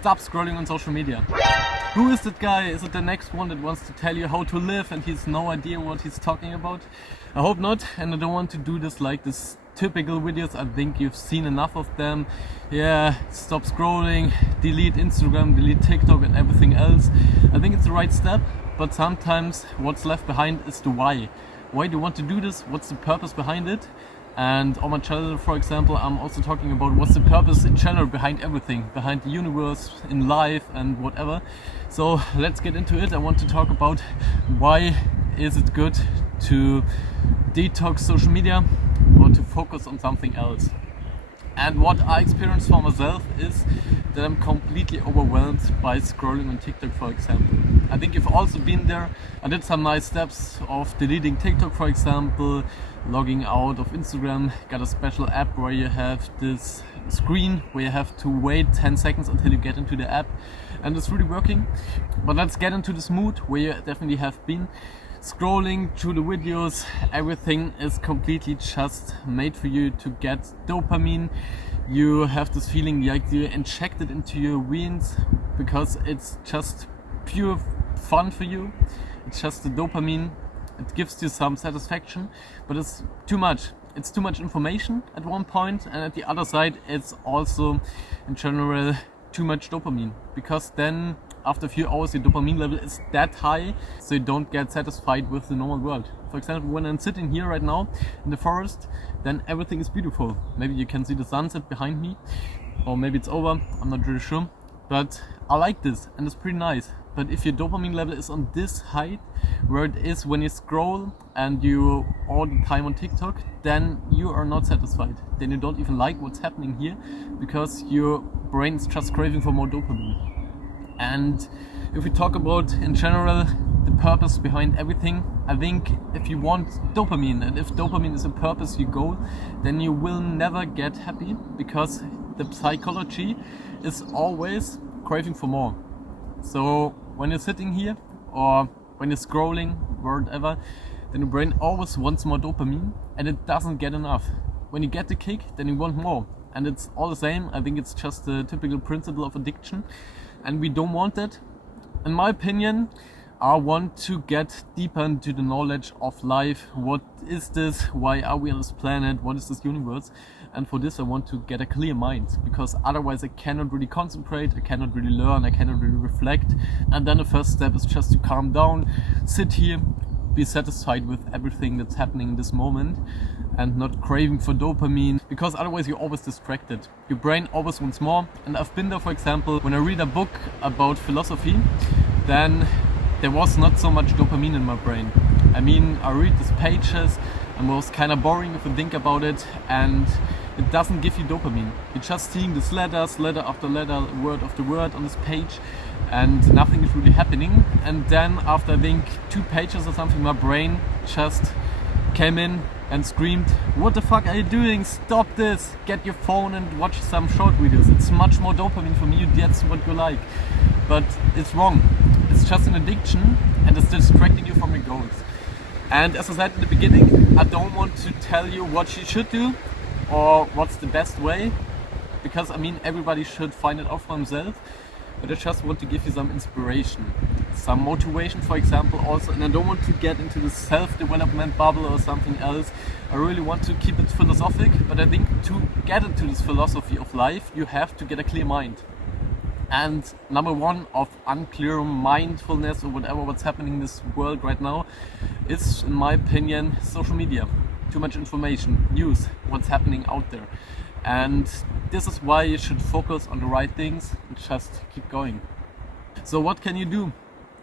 Stop scrolling on social media. Who is that guy? Is it the next one that wants to tell you how to live and he's no idea what he's talking about? I hope not, and I don't want to do this like this typical videos. I think you've seen enough of them. Yeah, stop scrolling, delete Instagram, delete TikTok and everything else. I think it's the right step, but sometimes what's left behind is the why. Why do you want to do this? What's the purpose behind it? And on my channel, for example, I'm also talking about what's the purpose in general behind everything, behind the universe, in life and whatever. So let's get into it. I want to talk about why is it good to detox social media or to focus on something else. And what I experienced for myself is that I'm completely overwhelmed by scrolling on TikTok, for example. I think you've also been there. I did some nice steps of deleting TikTok, for example, logging out of Instagram, got a special app where you have this screen where you have to wait 10 seconds until you get into the app, and it's really working. But let's get into this mood where you definitely have been. Scrolling through the videos, everything is completely just made for you to get dopamine. You have this feeling like you inject it into your veins because it's just pure fun for you. It's just the dopamine. It gives you some satisfaction, but it's too much. It's too much information at one point, and at the other side it's also in general too much dopamine, because then after a few hours your dopamine level is that high, so you don't get satisfied with the normal world. For example, when I'm sitting here right now in the forest, then everything is beautiful. Maybe you can see the sunset behind me, or maybe it's over, I'm not really sure. But I like this and it's pretty nice. But if your dopamine level is on this height, where it is when you scroll and you all the time on TikTok, then you are not satisfied. Then you don't even like what's happening here, because your brain is just craving for more dopamine. And if we talk about in general the purpose behind everything, I think if you want dopamine, and if dopamine is a purpose, your goal, then you will never get happy, because the psychology is always craving for more. So when you're sitting here or when you're scrolling, whatever, then the brain always wants more dopamine and it doesn't get enough. When you get the kick, then you want more. And it's all the same. I think it's just the typical principle of addiction. And we don't want that. In my opinion, I want to get deeper into the knowledge of life. What is this? Why are we on this planet? What is this universe? And for this I want to get a clear mind, because otherwise I cannot really concentrate, I cannot really learn, I cannot really reflect. And then the first step is just to calm down, sit here, be satisfied with everything that's happening in this moment, and not craving for dopamine, because otherwise you're always distracted. Your brain always wants more. And I've been there, for example, when I read a book about philosophy, then there was not so much dopamine in my brain. I mean, I read these pages and it was kind of boring if you think about it, and it doesn't give you dopamine. You're just seeing these letters, letter after letter, word after word on this page, and nothing is really happening. And then after I think 2 pages or something, my brain just came in and screamed, "What the fuck are you doing? Stop this! Get your phone and watch some short videos. It's much more dopamine for me, that's what you like." But it's wrong. It's just an addiction and it's distracting you from your goals. And as I said in the beginning, I don't want to tell you what you should do or what's the best way, because I mean everybody should find it out for himself. But I just want to give you some inspiration, some motivation, for example, also. And I don't want to get into the self-development bubble or something else. I really want to keep it philosophic, but I think to get into this philosophy of life, you have to get a clear mind. And number one of unclear mindfulness or whatever what's happening in this world right now is, in my opinion, social media. Too much information, news, what's happening out there. And this is why you should focus on the right things and just keep going. So what can you do?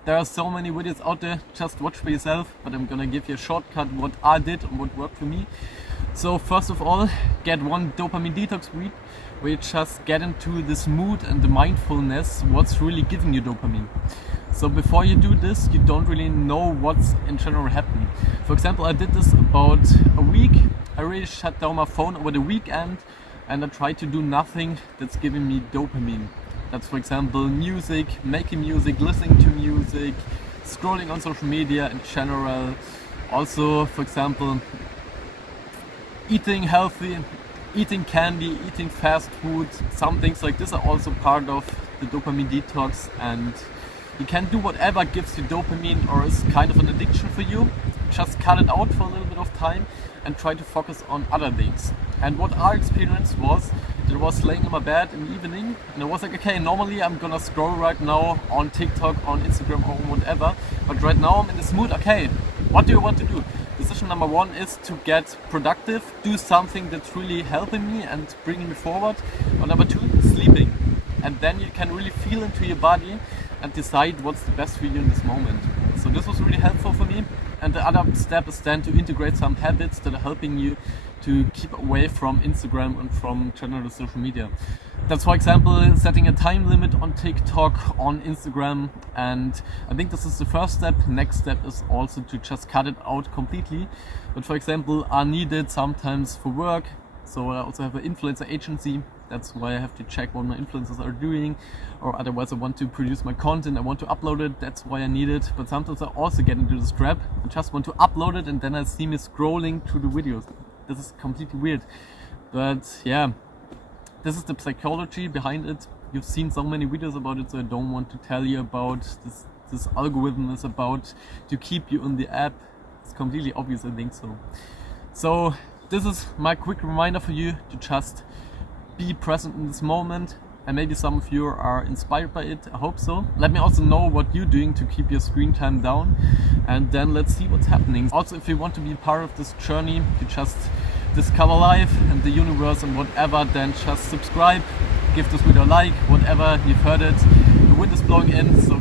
There are so many videos out there, just watch for yourself, but I'm gonna give you a shortcut what I did and what worked for me. So first of all, get one dopamine detox week, where you just get into this mood and the mindfulness, what's really giving you dopamine. So before you do this, you don't really know what's in general happening. For example, I did this about a week. I really shut down my phone over the weekend and I tried to do nothing that's giving me dopamine. That's, for example, music, making music, listening to music, scrolling on social media in general. Also, for example, eating healthy, eating candy, eating fast food. Some things like this are also part of the dopamine detox, and you can do whatever gives you dopamine or is kind of an addiction for you. Just cut it out for a little bit of time and try to focus on other things. And what our experience was, that I was laying in my bed in the evening and I was like, okay, normally I'm gonna scroll right now on TikTok, on Instagram or whatever, but right now I'm in this mood, okay, what do you want to do? Decision number one is to get productive, do something that's really helping me and bringing me forward. Or number two, sleeping. And then you can really feel into your body and decide what's the best for you in this moment. So this was really helpful for me. And the other step is then to integrate some habits that are helping you to keep away from Instagram and from general social media. That's, for example, setting a time limit on TikTok, on Instagram, and I think this is the first step. Next step is also to just cut it out completely. But for example, I need it sometimes for work, so I also have an influencer agency. That's why I have to check what my influencers are doing, or otherwise I want to produce my content, I want to upload it, that's why I need it. But sometimes I also get into this trap, I just want to upload it and then I see me scrolling through the videos. This is completely weird. But yeah, this is the psychology behind it. You've seen so many videos about it, so I don't want to tell you about this. This algorithm is about to keep you on the app. It's completely obvious, I think so. So this is my quick reminder for you to just be present in this moment, and maybe some of you are inspired by it. I hope so. Let me also know what you're doing to keep your screen time down, and then let's see what's happening. Also, if you want to be part of this journey to just discover life and the universe and whatever, then just subscribe, give this video a like, whatever, you've heard it. The wind is blowing in, so